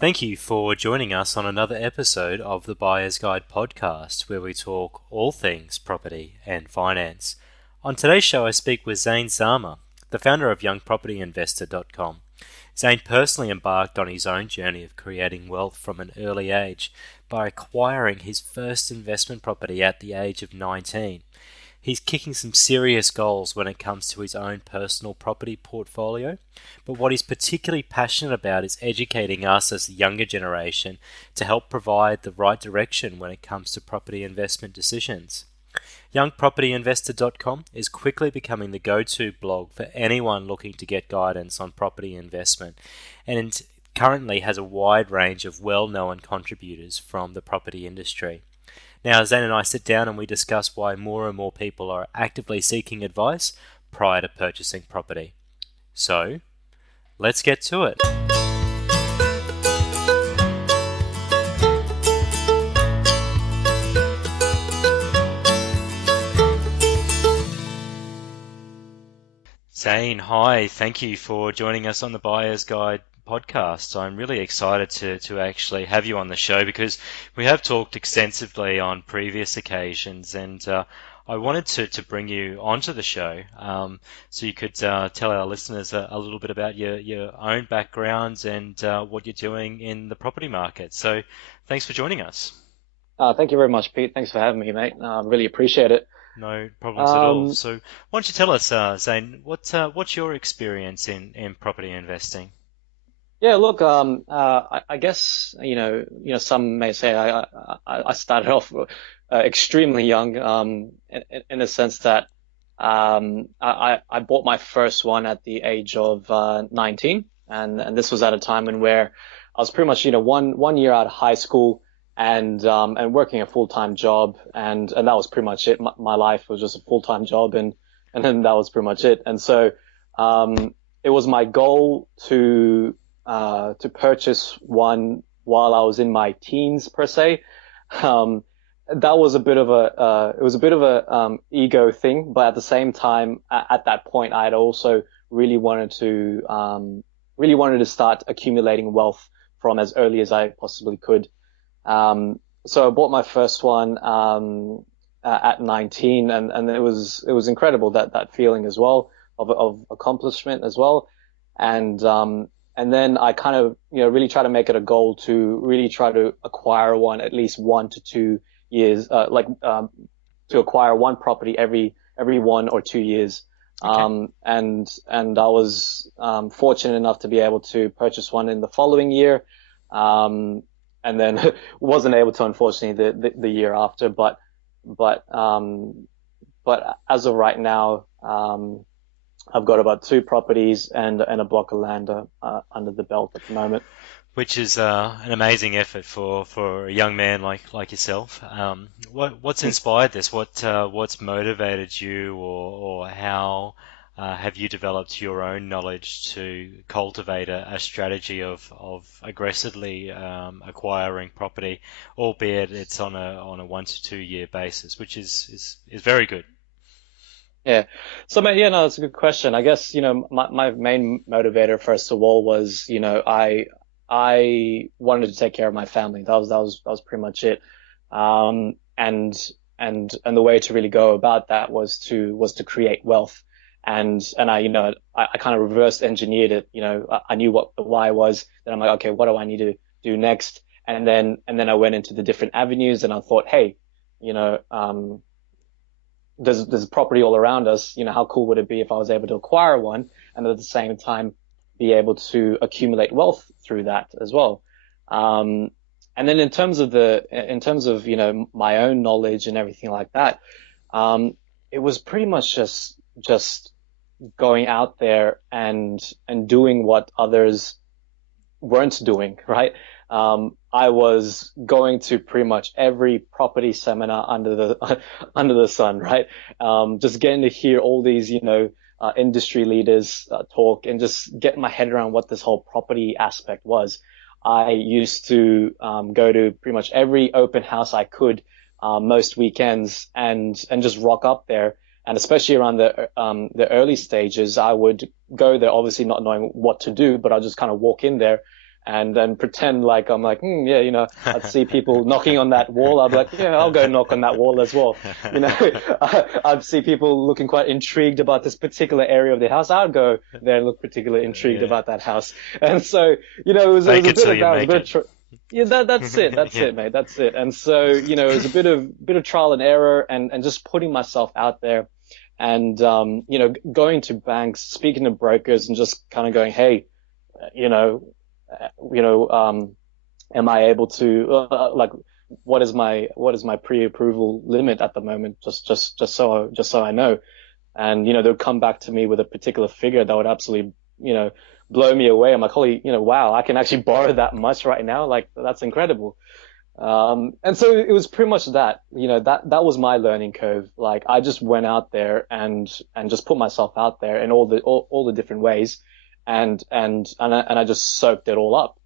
Thank you for joining us on another episode of the Buyer's Guide podcast, where we talk all things property and finance. On today's show, I speak with Zain Zama, the founder of youngpropertyinvestor.com. Zain personally embarked on his own journey of creating wealth from an early age by acquiring his first investment property at the age of 19. He's kicking some serious goals when it comes to his own personal property portfolio, but what he's particularly passionate about is educating us as the younger generation to help provide the right direction when it comes to property investment decisions. YoungPropertyInvestor.com is quickly becoming the go-to blog for anyone looking to get guidance on property investment, and currently has a wide range of well-known contributors from the property industry. Now, Zain and I sit down and we discuss why more and more people are actively seeking advice prior to purchasing property. So, let's get to it. Zain, hi. Thank you for joining us on the Buyer's Guide podcast. I'm really excited to actually have you on the show because we have talked extensively on previous occasions, and I wanted to bring you onto the show so you could tell our listeners a little bit about your own backgrounds and what you're doing in the property market. So thanks for joining us. Thank you very much, Pete. Thanks for having me, mate. Really appreciate it. No problems at all. Um, So why don't you tell us, Zain, what's your experience in property investing? yeah, look, I guess some may say I started off extremely young, in the sense that I bought my first one at the age of 19, and this was at a time when where I was pretty much one year out of high school and working a full-time job, and that was pretty much it. My life was just a full-time job, and then that was pretty much it. And so it was my goal to purchase one while I was in my teens per se. Um, that was a bit of a ego thing, but at the same time, at that point, I had also really wanted to start accumulating wealth from as early as I possibly could. So I bought my first one at 19, and it was incredible, that feeling as well of accomplishment as well. And then I kind of really try to make it a goal to really try to acquire one at least 1 to 2 years, to acquire one property every 1 or 2 years. Okay. And I was fortunate enough to be able to purchase one in the following year. And then wasn't able to, unfortunately, the year after. But as of right now, I've got about 2 properties and a block of land under the belt at the moment. Which is an amazing effort for a young man like yourself. What's inspired this? What's motivated you, or how have you developed your own knowledge to cultivate a strategy of aggressively acquiring property, albeit it's on a 1 to 2 year basis, which is very good. Yeah. So, mate, yeah, no, that's a good question. I guess, my main motivator, first of all, was, I wanted to take care of my family. That was pretty much it. And the way to really go about that was to create wealth. And I kind of reverse engineered it. I knew what the why was. Then I'm like, okay, what do I need to do next? And then I went into the different avenues, and I thought, hey, you know, um, there's property all around us. How cool would it be if I was able to acquire one and at the same time be able to accumulate wealth through that as well? Um, and then in terms of, my own knowledge and everything like that, um, it was pretty much just going out there and doing what others weren't doing, right? I was going to pretty much every property seminar under the under the sun, right? Just getting to hear all these, industry leaders talk and just get my head around what this whole property aspect was. I used to go to pretty much every open house I could most weekends and just rock up there. And especially around the early stages, I would go there obviously not knowing what to do, but I just kind of walk in there and then pretend like I'm like, yeah, I'd see people knocking on that wall. I'd be like, yeah, I'll go knock on that wall as well. I'd see people looking quite intrigued about this particular area of the house. I'd go there and look particularly intrigued Yeah. about that house. And so, it was Fake a it bit till of you that. It was a make bit it. of yeah, that's it. That's Yeah. it, mate. That's it. And so, it was a bit of trial and error, and just putting myself out there, and going to banks, speaking to brokers, and just kind of going, hey, you know, am I able to like what is my pre-approval limit at the moment? Just so I know. And they'll come back to me with a particular figure that would absolutely blow me away. I'm like, holy, wow, I can actually borrow that much right now. Like that's incredible. And so it was pretty much that, that was my learning curve. Like I just went out there and just put myself out there in all the different ways, and I just soaked it all up.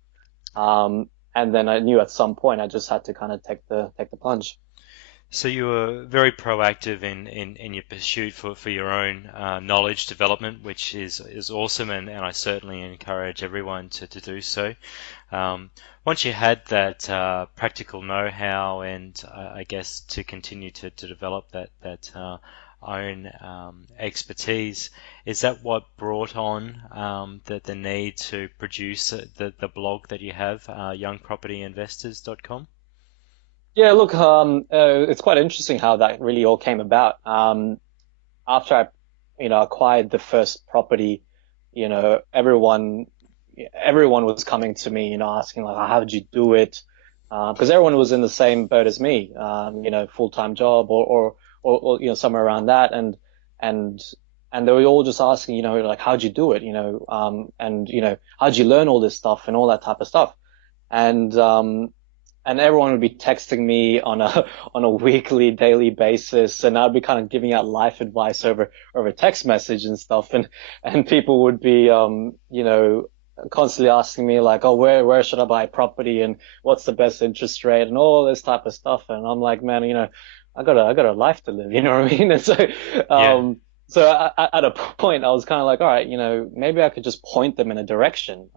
And then I knew at some point I just had to kind of take the plunge. So you were very proactive in your pursuit for your own knowledge development, which is awesome, and I certainly encourage everyone to do so. Um, Once you had that practical know-how and I guess to continue to develop that own expertise, is that what brought on the need to produce the blog that you have, youngpropertyinvestors.com? Yeah, look, it's quite interesting how that really all came about. After I, acquired the first property, everyone was coming to me, asking like, how did you do it? Because everyone was in the same boat as me, full-time job or somewhere around that, and and they were all just asking, like, how'd you do it? And how'd you learn all this stuff and all that type of stuff? And and everyone would be texting me on a on a weekly, daily basis, and I'd be kind of giving out life advice over text message and stuff, and people would be constantly asking me like, oh, where should I buy property and what's the best interest rate and all this type of stuff, and I'm like, man, I got a life to live, you know what I mean? And so Yeah. at a point I was kind of like, all right, maybe I could just point them in a direction.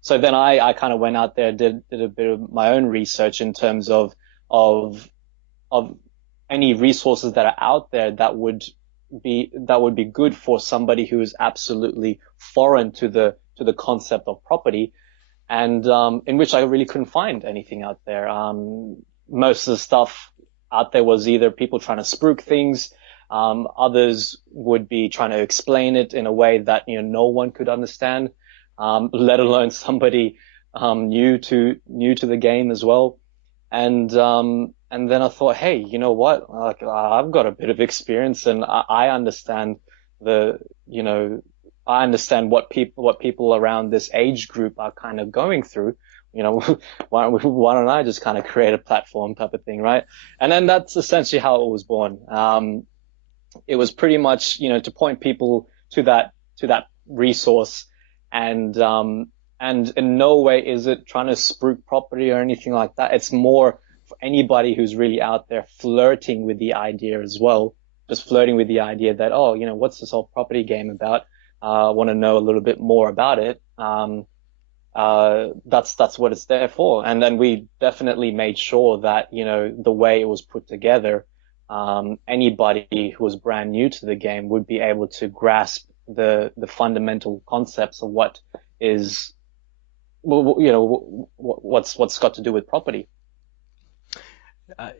So then I kind of went out there, did a bit of my own research in terms of of any resources that are out there that would be good for somebody who is absolutely foreign to the concept of property, and in which I really couldn't find anything out there. Most of the stuff out there was either people trying to spruik things, others would be trying to explain it in a way that no one could understand, let alone somebody new to the game as well. And then I thought, hey, you know what? Like I've got a bit of experience, and I understand the you know I understand what people around this age group are kind of going through. Why don't I just kind of create a platform type of thing, right? And then that's essentially how it was born. It was pretty much, to point people to that resource, and in no way is it trying to spruik property or anything like that. It's more for anybody who's really out there flirting with the idea as well, just flirting with the idea that, oh, what's this whole property game about? I want to know a little bit more about it. That's what it's there for. And then we definitely made sure that, the way it was put together, anybody who was brand new to the game would be able to grasp the fundamental concepts of what is, well, what's got to do with property. Uh,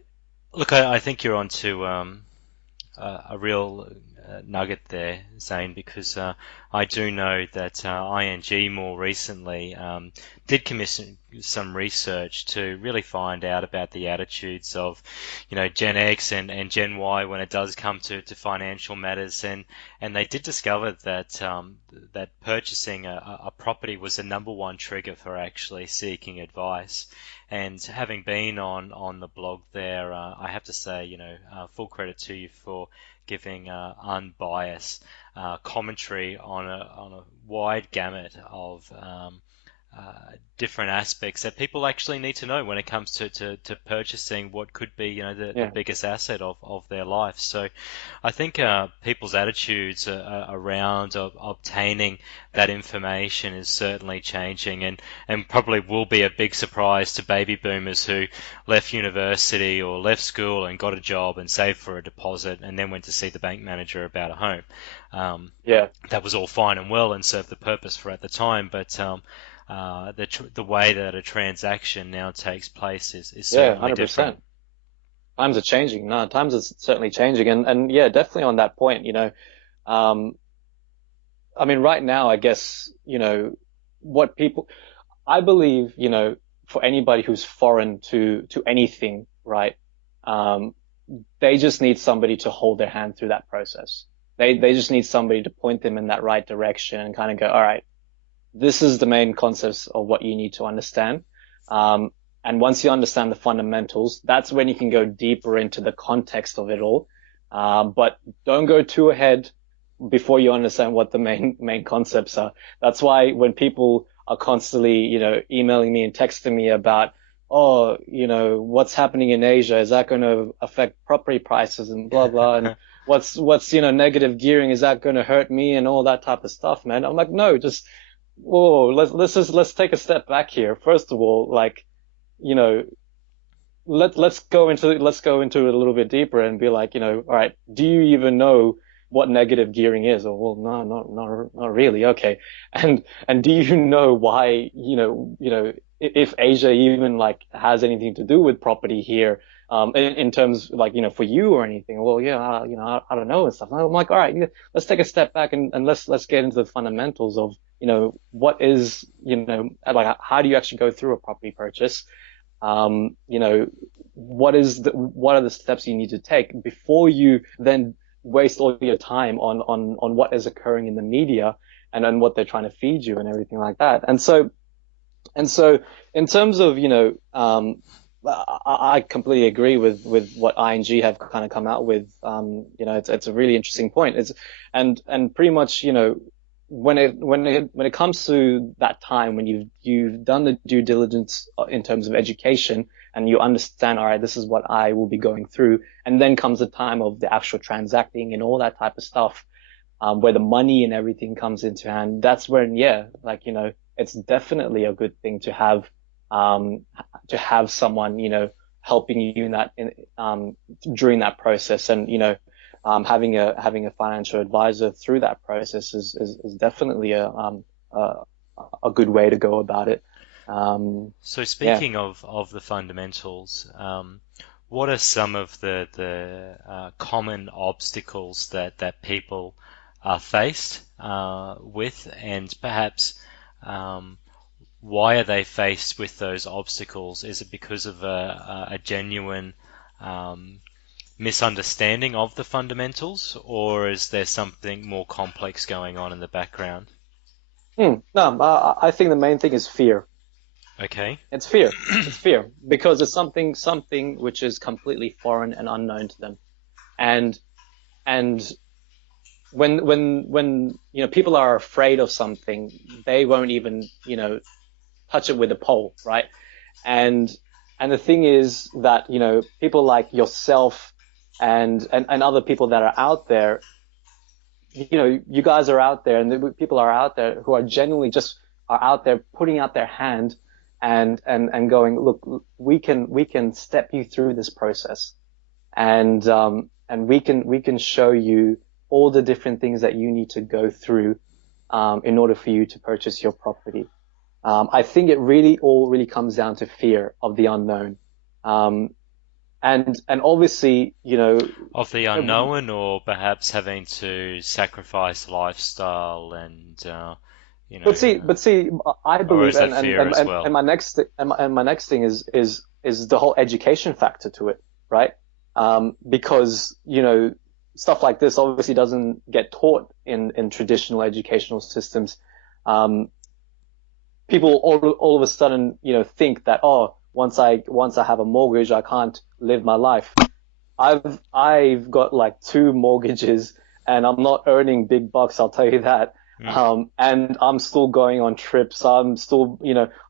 Look, I think you're onto a real nugget there, Zane, because I do know that ING more recently did commission some research to really find out about the attitudes of, Gen X and Gen Y when it does come to financial matters, and they did discover that that purchasing a property was the number one trigger for actually seeking advice. And having been on the blog there, I have to say, full credit to you for giving unbiased commentary on a wide gamut of different aspects that people actually need to know when it comes to purchasing what could be, the Yeah. biggest asset of their life. So I think people's attitudes around obtaining that information is certainly changing, and probably will be a big surprise to baby boomers who left university or left school and got a job and saved for a deposit and then went to see the bank manager about a home. Yeah. That was all fine and well and served the purpose for at the time, but the way that a transaction now takes place is Yeah. certainly different. 100%. Times are changing. No, times are certainly changing. And yeah, definitely on that point, um, I mean, right now, I guess, what people, I believe, for anybody who's foreign to anything, right? Um, they just need somebody to hold their hand through that process. They just need somebody to point them in that right direction and kind of go, all right, this is the main concepts of what you need to understand. Um, and once you understand the fundamentals, that's when you can go deeper into the context of it all. But don't go too ahead before you understand what the main concepts are. That's why when people are constantly, emailing me and texting me about, oh, what's happening in Asia? Is that going to affect property prices and blah blah? And what's negative gearing? Is that going to hurt me and all that type of stuff, man? I'm like, no, just whoa, let's take a step back here. First of all, like, you know, let's go into it a little bit deeper and be like, all right, do you even know what negative gearing is? Or, well, no, not really. Okay. And do you know why, if Asia even like has anything to do with property here, in terms like, for you or anything? Well, yeah, I don't know and stuff. I'm like, all right, yeah, let's take a step back and let's get into the fundamentals of, what is, like, how do you actually go through a property purchase? What are the steps you need to take before you then waste all your time on what is occurring in the media and on what they're trying to feed you and everything like that. And so in terms of, I completely agree with what ING have kind of come out with. It's a really interesting point. And pretty much, when it comes to that time when you've done the due diligence in terms of education and you understand, all right, this is what I will be going through, and then comes the time of the actual transacting and all that type of stuff, where the money and everything comes into hand. That's when, yeah, like, it's definitely a good thing to have someone, helping you during that process. And, having a financial advisor through that process is definitely a good way to go about it. So Yeah. speaking of the fundamentals, what are some of the common obstacles that people are faced with, and perhaps why are they faced with those obstacles? Is it because of a genuine misunderstanding of the fundamentals, or is there something more complex going on in the background? No, I think the main thing is fear. Okay. It's fear. It's fear because it's something which is completely foreign and unknown to them. And and when people are afraid of something, they won't even touch it with a pole, right? And and the thing is that people like yourself and other people that are out there, you guys are out there, and the people are out there who are genuinely just are out there putting out their hand and going, look, we can step you through this process, and we can show you all the different things that you need to go through in order for you to purchase your property. I think it really comes down to fear of the unknown. And obviously, Of the unknown, or perhaps having to sacrifice lifestyle and but see, I or believe, is that and and fear and, as and well? and my next and my next thing is the whole education factor to it, right? Because stuff like this obviously doesn't get taught in traditional educational systems. Um, People all of a sudden, think that, oh, once I have a mortgage, I can't live my life. I've got like two mortgages and I'm not earning big bucks, I'll tell you that. Mm. And I'm still going on trips. I'm still,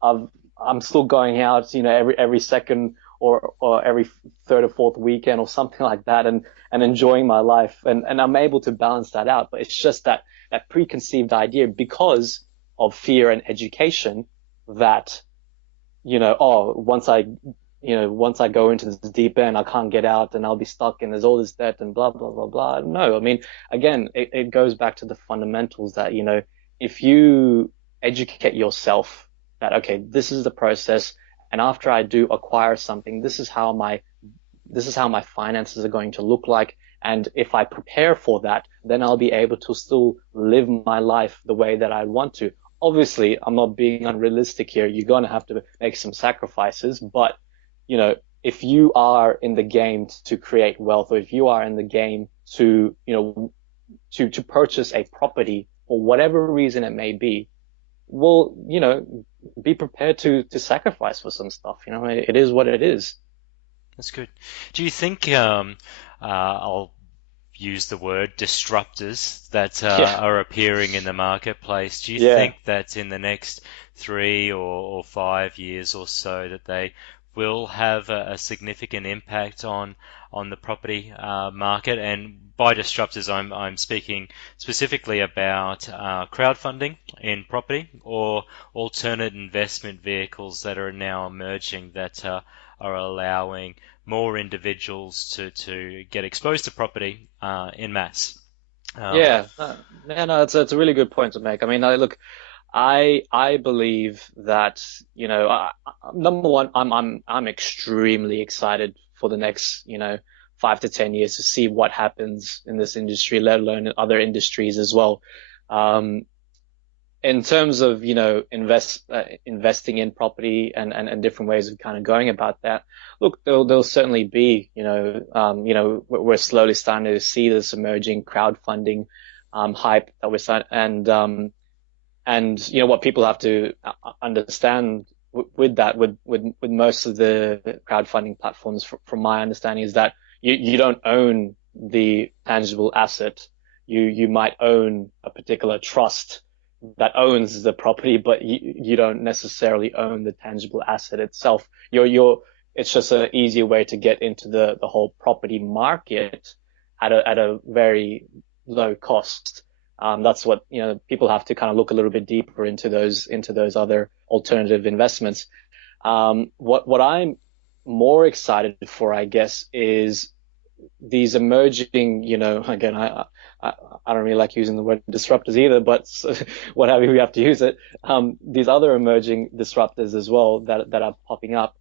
I'm still going out, every second or every third or fourth weekend or something like that, and enjoying my life. And I'm able to balance that out. But it's just that preconceived idea because of fear and education that, once I go into this deep end, I can't get out and I'll be stuck and there's all this debt and blah, blah, blah, blah. No, I mean, again, it goes back to the fundamentals that, if you educate yourself that, okay, this is the process. And after I do acquire something, this is how my finances are going to look like. And if I prepare for that, then I'll be able to still live my life the way that I want to. Obviously, I'm not being unrealistic here. You're going to have to make some sacrifices, but if you are in the game to create wealth, or if you are in the game to, to purchase a property for whatever reason it may be, well, be prepared to sacrifice for some stuff. It is what it is. That's good. Do you think I'll use the word disruptors that Yeah. are appearing in the marketplace? Do you Yeah. think that in the next 3 or 5 years or so that they will have a significant impact on the property market? And by disruptors, I'm speaking specifically about crowdfunding in property or alternate investment vehicles that are now emerging that are allowing more individuals to get exposed to property in mass. Um, Yeah. Yeah, no, it's a really good point to make. I mean, look, I believe that, number one, I'm extremely excited for the next, 5 to 10 years to see what happens in this industry, let alone in other industries as well. Um, in terms of, investing in property and different ways of kind of going about that, look, there'll certainly be, we're slowly starting to see this emerging crowdfunding, hype that we're starting, and what people have to understand with that, with most of the crowdfunding platforms, from my understanding, is that you don't own the tangible asset. You might own a particular trust that owns the property, but you don't necessarily own the tangible asset itself. It's just an easier way to get into the whole property market at a very low cost. That's what, people have to kind of look a little bit deeper into those other alternative investments. What I'm more excited for, I guess, is these emerging, again, I don't really like using the word disruptors either, but whatever we have to use it. These other emerging disruptors as well that are popping up,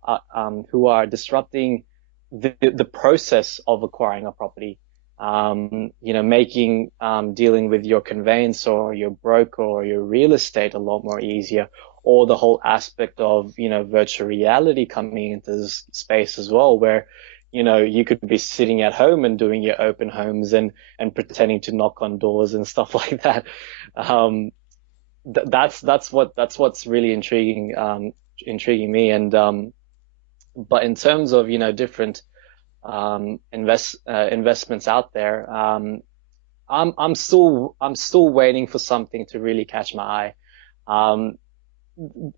who are disrupting the process of acquiring a property. Making dealing with your conveyance or your broker or your real estate a lot more easier, or the whole aspect of, virtual reality coming into this space as well, where, you could be sitting at home and doing your open homes and pretending to knock on doors and stuff like that. Um, that's what's really intriguing me. And, but in terms of, different, investments out there, I'm still waiting for something to really catch my eye. Um,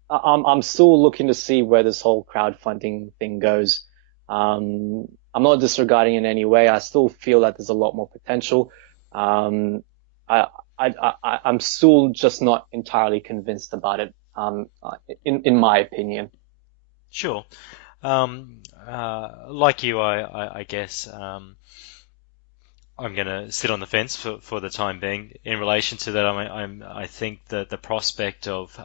I'm still looking to see where this whole crowdfunding thing goes. I'm not disregarding in any way. I still feel that there's a lot more potential. Um, I, I'm still just not entirely convinced about it. In my opinion. sure. Like you, I guess I'm going to sit on the fence for the time being. In relation to that, I think that the prospect of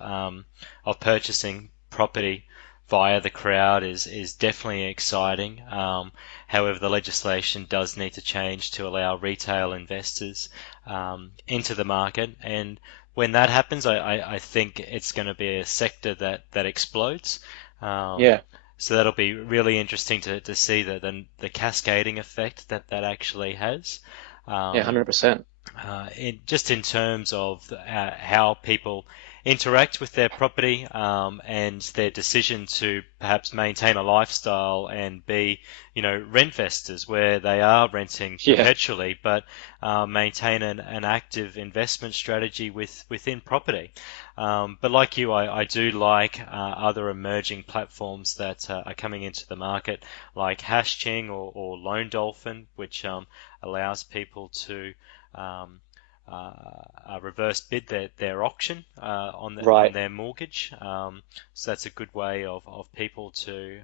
purchasing property via the crowd is definitely exciting. However, the legislation does need to change to allow retail investors into the market, and when that happens, I think it's going to be a sector that explodes. Um, Yeah, so that'll be really interesting to see the cascading effect that actually has. yeah, Um, 100%. just in terms of how people interact with their property, and their decision to perhaps maintain a lifestyle and be, rentvestors where they are renting Yeah. perpetually, but maintain an active investment strategy within property. But like you, I do like other emerging platforms that are coming into the market, like Hashching or Loan Dolphin, which allows people to um, reverse bid their auction on Right. their mortgage. So that's a good way of people to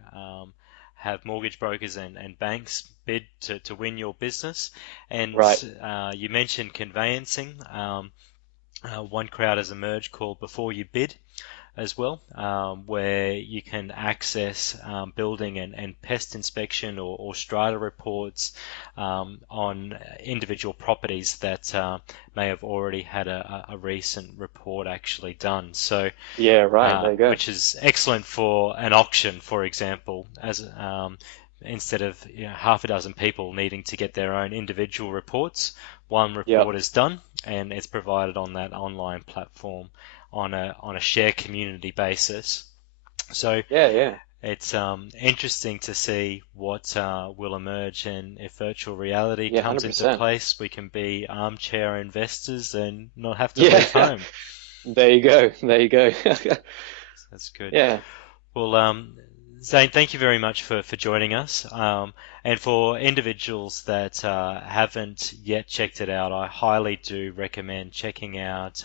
have mortgage brokers and banks bid to win your business. And Right. you mentioned conveyancing. One crowd has emerged called Before You Bid as well, where you can access building and pest inspection or strata reports on individual properties that may have already had a recent report actually done. So, Yeah. Right. There you go. which is excellent for an auction, for example, as instead of half a dozen people needing to get their own individual reports, one Yep. report is done and it's provided on that online platform on a share community basis. So Yeah. Yeah. it's interesting to see what will emerge, and if virtual reality Yeah. comes Hundred into percent. place, we can be armchair investors and not have to leave Yeah. home. There you go. There you go. That's good. Yeah. Well, Zane, thank you very much for joining us. And for individuals that haven't yet checked it out, I highly do recommend checking out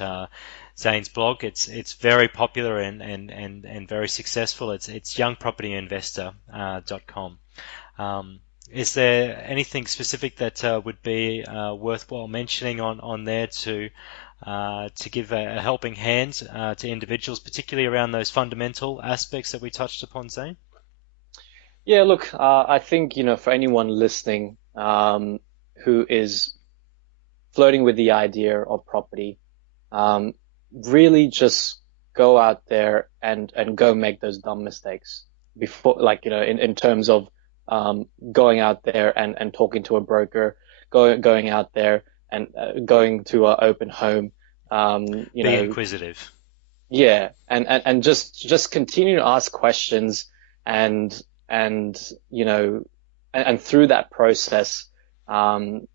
Zane's blog. It's very popular and very successful. It's youngpropertyinvestor.com. Is there anything specific that would be worthwhile mentioning on there to give a helping hand to individuals, particularly around those fundamental aspects that we touched upon, Zane? Yeah. Look, I think, for anyone listening, who is flirting with the idea of property, um, really just go out there and go make those dumb mistakes before, like, in terms of, going out there and talking to a broker, going out there and going to an open home, you Be know, inquisitive. yeah, and just continue to ask questions and and and through that process, um,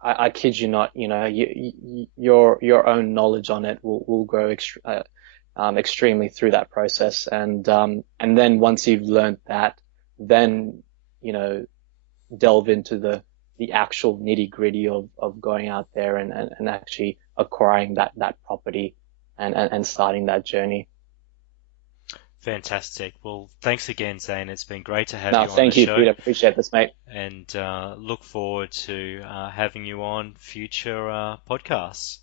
I kid you not, your own knowledge on it will grow extremely through that process, and then once you've learned that, then you know delve into the actual nitty gritty of going out there and actually acquiring that property and starting that journey. Fantastic. Well, thanks again, Zane. It's been great to have No, you on the thank you, show, Peter. Appreciate this, mate. and look forward to having you on future podcasts.